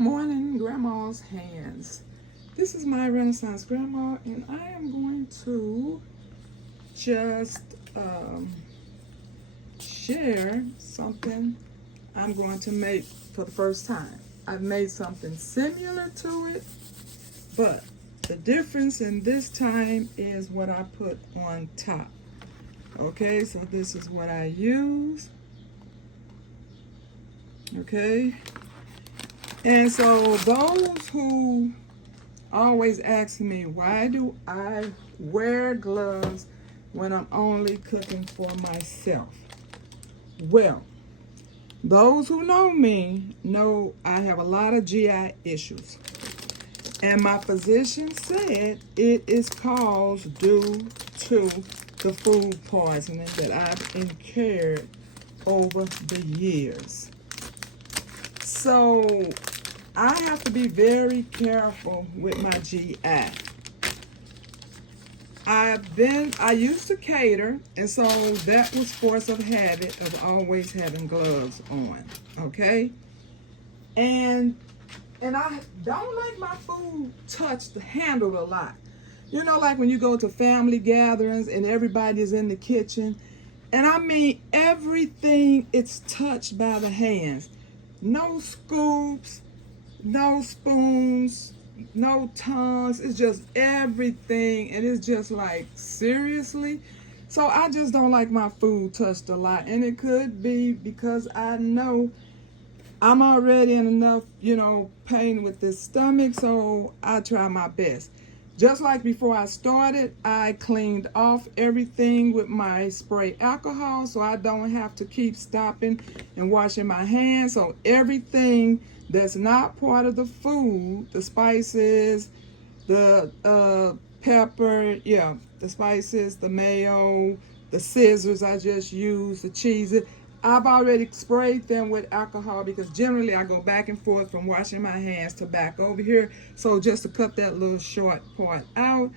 morning, Grandma's hands. This is my Renaissance Grandma, and I am going to just share something I'm going to make for the first time. I've made something similar to it, but the difference in this time is what I put on top. Okay, so this is what I use. Okay, and so those who always ask me, why do I wear gloves when I'm only cooking for myself? Well, those who know me know I have a lot of GI issues. And my physician said it is caused due to the food poisoning that I've incurred over the years. So I have to be very careful with my GI. I used to cater, and so that was force of habit of always having gloves on, okay? And I don't like my food touched, handled a lot. You know, like when you go to family gatherings and everybody's in the kitchen, and I mean everything it's touched by the hands. No scoops, no spoons, no tongues. It's just everything, and it's just like, seriously? So I just don't like my food touched a lot, and it could be because I know I'm already in enough, pain with this stomach, so I try my best. Just like before I started, I cleaned off everything with my spray alcohol, so I don't have to keep stopping and washing my hands. So everything that's not part of the food, the spices, the pepper, the spices, the mayo, the scissors I just used, the cheese, I've already sprayed them with alcohol because generally I go back and forth from washing my hands to back over here. So just to cut that little short part out,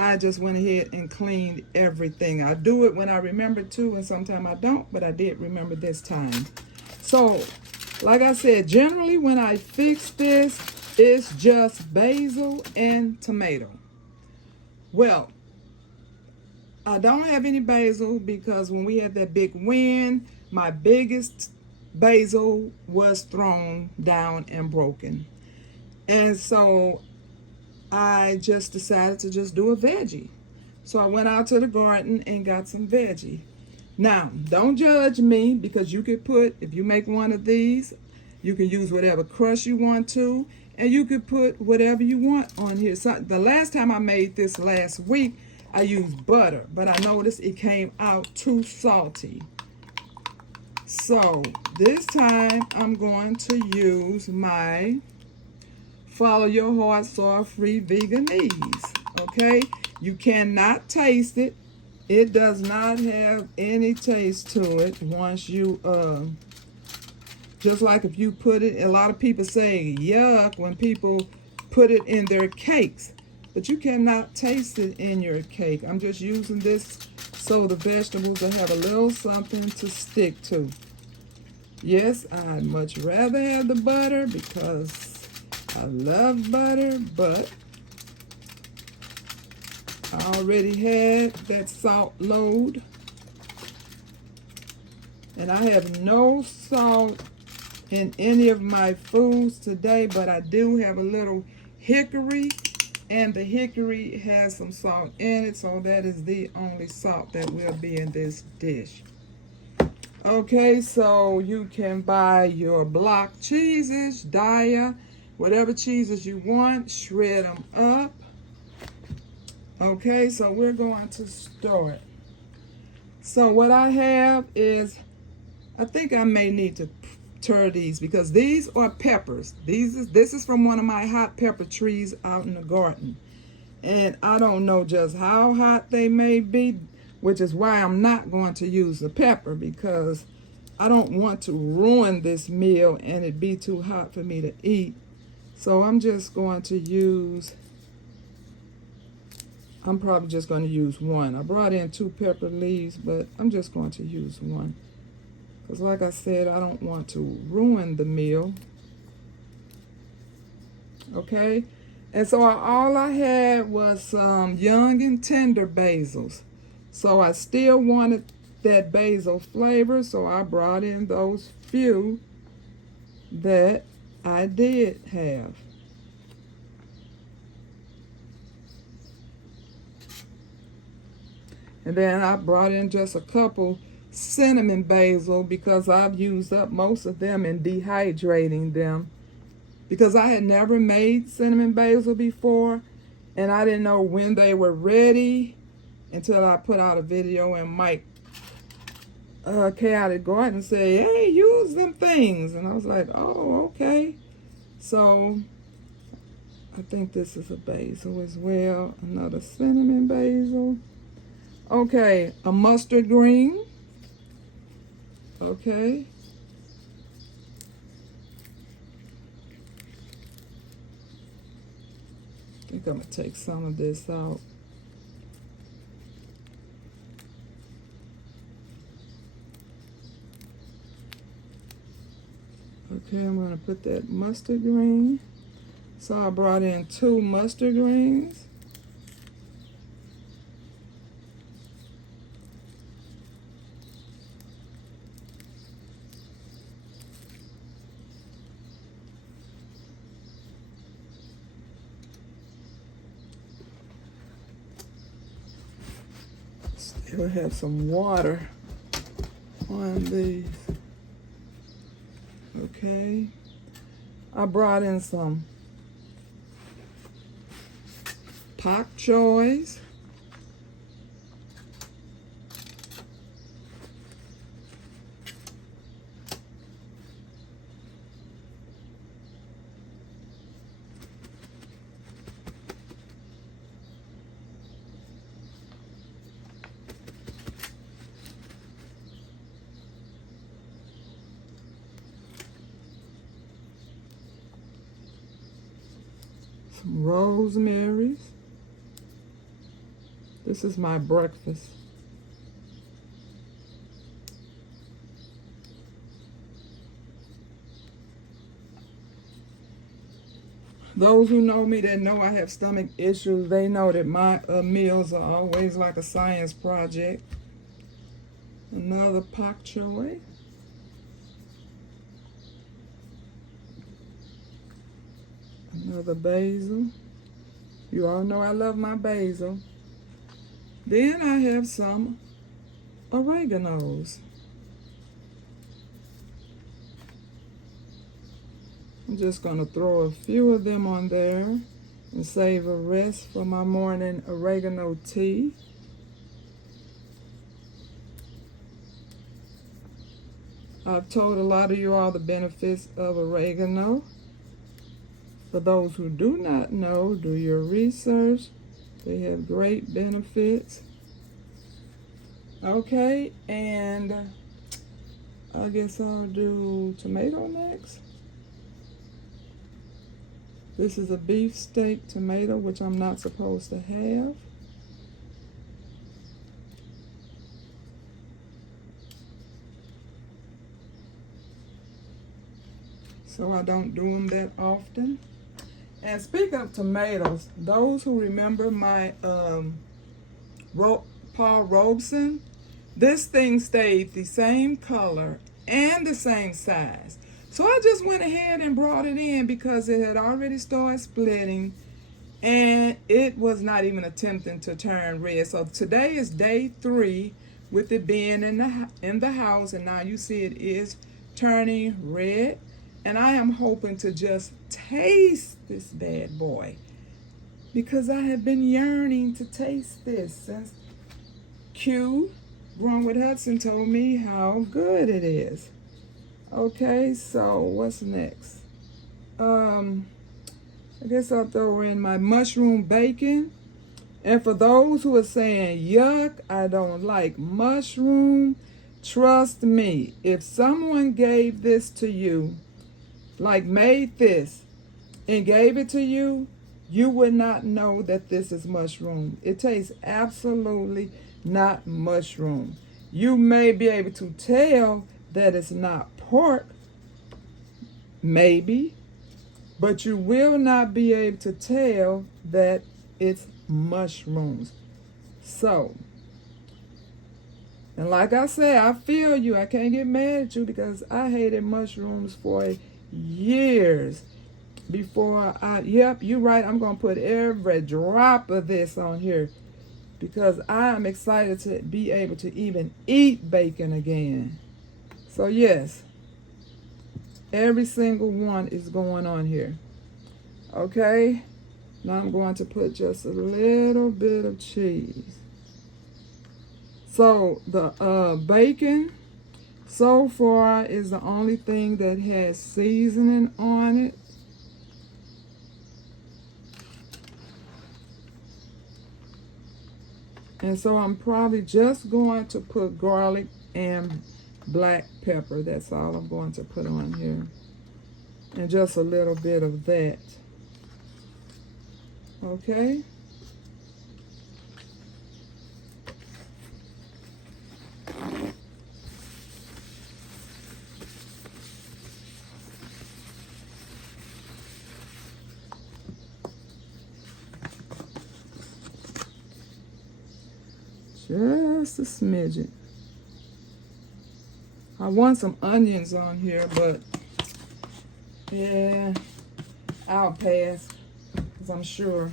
I just went ahead and cleaned everything. I do it when I remember to, and sometimes I don't, but I did remember this time. So, like I said, generally when I fix this, it's just basil and tomato. Well, I don't have any basil because when we had that big wind, my biggest basil was thrown down and broken. And so I just decided to just do a veggie. So I went out to the garden and got some veggie. Now, don't judge me because you could put, if you make one of these, you can use whatever crust you want to, and you could put whatever you want on here. So the last time I made this last week, I used butter, but I noticed it came out too salty. So this time I'm going to use my Follow Your Heart Soy-Free Veganese, okay? You cannot taste it. It does not have any taste to it once you, just like if you put it, a lot of people say yuck when people put it in their cakes, but you cannot taste it in your cake. I'm just using this so the vegetables will have a little something to stick to. Yes, I'd much rather have the butter because I love butter, but I already had that salt load. And I have no salt in any of my foods today, but I do have a little hickory, and the hickory has some salt in it, so that is the only salt that will be in this dish. Okay, so you can buy your block cheeses, Daya, whatever cheeses you want, shred them up. Okay, so we're going to start. So what I have is, I think I may need to tear these because these are peppers. This is from one of my hot pepper trees out in the garden. And I don't know just how hot they may be, which is why I'm not going to use the pepper because I don't want to ruin this meal and it be too hot for me to eat. So I'm just going to use, I'm probably just going to use one. I brought in 2 pepper leaves, but I'm just going to use one. Because like I said, I don't want to ruin the meal. Okay, and so all I had was some young and tender basils. So I still wanted that basil flavor, so I brought in those few that I did have. And then I brought in just a couple cinnamon basil because I've used up most of them in dehydrating them. Because I had never made cinnamon basil before and I didn't know when they were ready until I put out a video and Mike Chaotic Garden said, hey, use them things. And I was like, oh, okay. So I think this is a basil as well. Another cinnamon basil. Okay, a mustard green. Okay. I think I'm going to take some of this out. Okay, I'm going to put that mustard green. So I brought in 2 mustard greens. Still have some water on these. Okay. I brought in some pak choys. Some rosemaries. This is my breakfast. Those who know me that know I have stomach issues, they know that my meals are always like a science project. Another pak choy. Another basil. You all know I love my basil. Then I have some oreganos. I'm just going to throw a few of them on there and save the rest for my morning oregano tea. I've told a lot of you all the benefits of oregano. For those who do not know, do your research. They have great benefits. Okay, and I guess I'll do tomato next. This is a beef steak tomato, which I'm not supposed to have. So I don't do them that often. And speaking of tomatoes, those who remember my Paul Robeson, this thing stayed the same color and the same size. So I just went ahead and brought it in because it had already started splitting and it was not even attempting to turn red. So today is day 3 with it being in the house, and now you see it is turning red. And I am hoping to just taste this bad boy because I have been yearning to taste this since Q, Grown with Hudson, told me how good it is. Okay, so what's next? I guess I'll throw in my mushroom bacon. And for those who are saying, yuck, I don't like mushroom, trust me, if someone gave this to you, like made this and gave it to you, you would not know that this is mushroom. It tastes absolutely not mushroom. You may be able to tell that it's not pork, maybe, but you will not be able to tell that it's mushrooms. So, and like I said, I feel you. I can't get mad at you because I hated mushrooms for years before yep, you're right. I'm going to put every drop of this on here because I'm excited to be able to even eat bacon again. So yes, every single one is going on here. Okay, now I'm going to put just a little bit of cheese. So the bacon so far is the only thing that has seasoning on it. And so I'm probably just going to put garlic and black pepper. That's all I'm going to put on here. And just a little bit of that. Okay. Just a smidgen. I want some onions on here, but yeah, I'll pass because I'm sure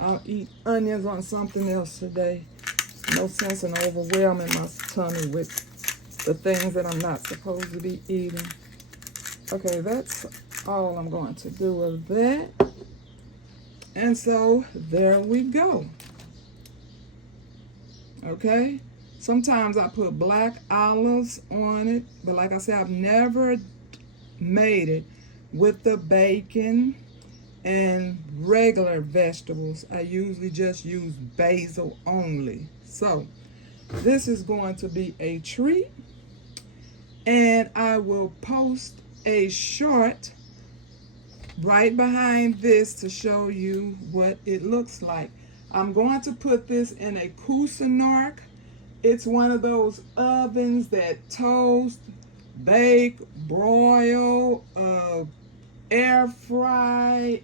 I'll eat onions on something else today. No sense in overwhelming my tummy with the things that I'm not supposed to be eating. Okay, that's all I'm going to do with that. And so there we go. Okay, sometimes I put black olives on it, but like I said, I've never made it with the bacon and regular vegetables. I usually just use basil only. So this is going to be a treat, and I will post a short right behind this to show you what it looks like. I'm going to put this in a Cuisinart. It's one of those ovens that toast, bake, broil, air fry,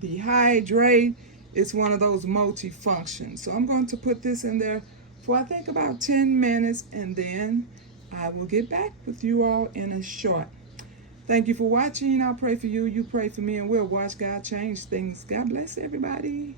dehydrate. It's one of those multi-functions. So I'm going to put this in there for I think about 10 minutes, and then I will get back with you all in a short. Thank you for watching. I'll pray for you, you pray for me, and we'll watch God change things. God bless everybody.